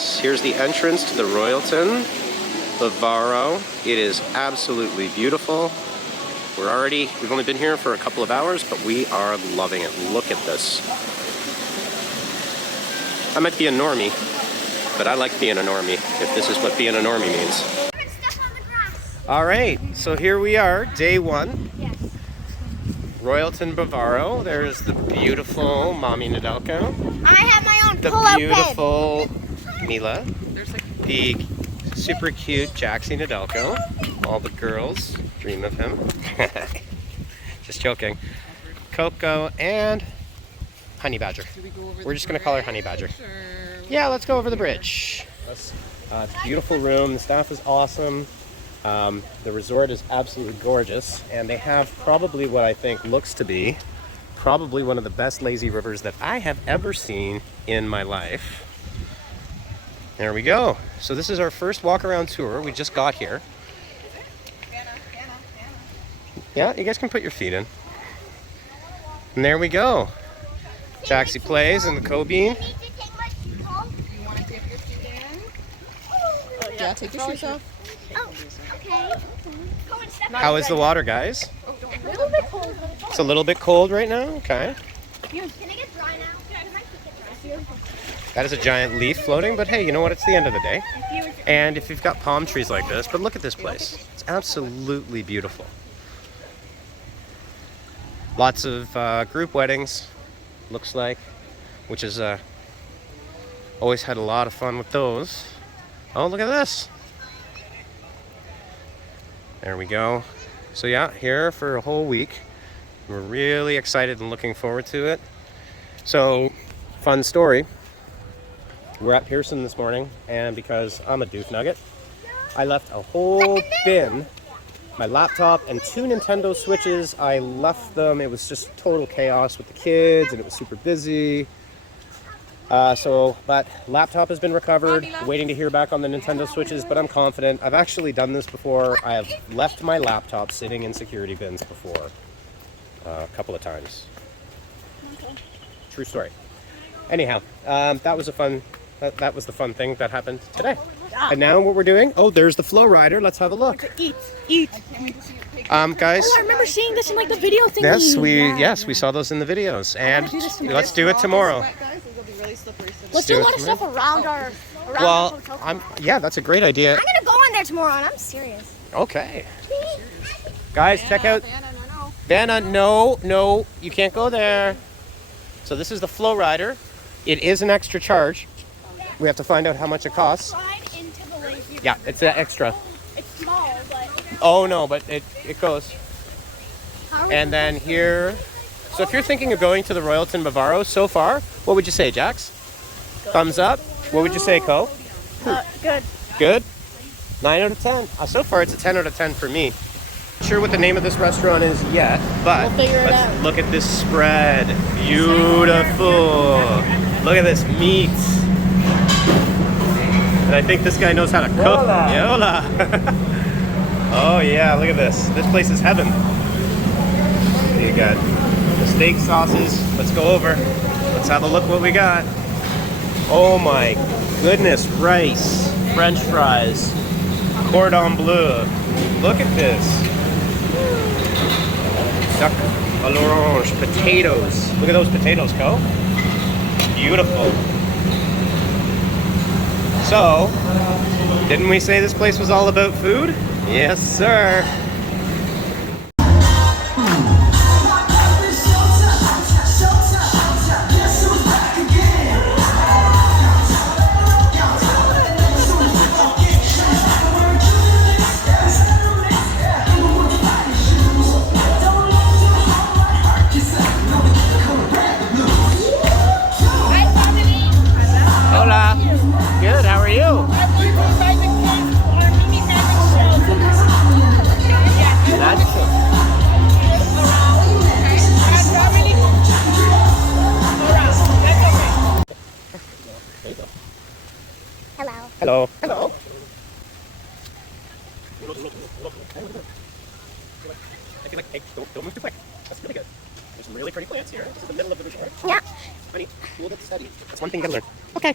Here's the entrance to the Royalton Bavaro. It is absolutely beautiful. We've only been here for a couple of hours, but we are loving it. Look at this. I might be a normie, but I like being a normie, if this is what being a normie means. All right, so here we are, day one. Yes. Royalton Bavaro. There's the beautiful Mommy Nedelko. I have my own The pull-out beautiful Mila. The super cute Jaxie Nedelko. All the girls dream of him. Just joking. Coco and Honey Badger. We're just going to call her Honey Badger. Yeah, let's go over the bridge. It's a beautiful room. The staff is awesome. The resort is absolutely gorgeous. And they have probably what I think looks to be probably one of the best lazy rivers that I have ever seen in my life. There we go. So this is our first walk around tour. We just got here. Yeah, you guys can put your feet in. And there we go. JaxiePlays and the Co-Bean. Yeah, take your shoes off. Oh, okay. How is the water, guys? A little bit cold. It's a little bit cold right now. Okay. Can it get dry now? That is a giant leaf floating, but hey, you know what? It's the end of the day. And if you've got palm trees like this, but look at this place. It's absolutely beautiful. Lots of group weddings, looks like, which is always had a lot of fun with those. Oh, look at this. There we go. So yeah, here for a whole week. We're really excited and looking forward to it. So, fun story. We're at Pearson this morning, and because I'm a doof nugget, I left a whole bin, my laptop and 2 Nintendo Switches. I left them. It was just total chaos with the kids, and it was super busy. But laptop has been recovered. Waiting to hear back on the Nintendo Switches, but I'm confident. I've actually done this before. I have left my laptop sitting in security bins before, a couple of times. Okay. True story. Anyhow, that was the fun thing that happened today. And now what we're doing? Oh, there's the flow rider. Let's have a look. Eat. Guys. Oh, I remember seeing this in like the video thing. Yes, we saw those in the videos, and let's do it tomorrow. Let's do a lot of stuff around our hotel. Yeah, that's a great idea. I'm gonna go on there tomorrow, and I'm serious. Okay. Guys, check out. Vanna, no, you can't go there. So this is the flow rider. It is an extra charge. We have to find out how much it costs. Yeah, it's an extra. It's small, but... Oh no, but it goes. And then here, so if you're thinking of going to the Royalton Bavaro so far, what would you say, Jax? Thumbs up? What would you say, Co? Good. Good? 9 out of 10. So far it's a 10 out of 10 for me. Not sure what the name of this restaurant is yet, but We'll figure it out. Look at this spread. Beautiful. Look at this meat. And I think this guy knows how to cook. Yola. Oh yeah, look at this. This place is heaven. You got the steak sauces. Let's go over. Let's have a look what we got. Oh my goodness, rice, French fries, cordon bleu. Look at this. Duck à l'orange, potatoes. Look at those potatoes, Co. Beautiful. So, didn't we say this place was all about food? Yes, sir. Hola. Good, how are you? That's there you go. Hello. Hello. I feel like, hey, don't move too quick. That's really good. There's some really pretty plants here. This is the middle of the resort. Yeah. Honey, we'll get steady. That's one thing you gotta learn. Okay.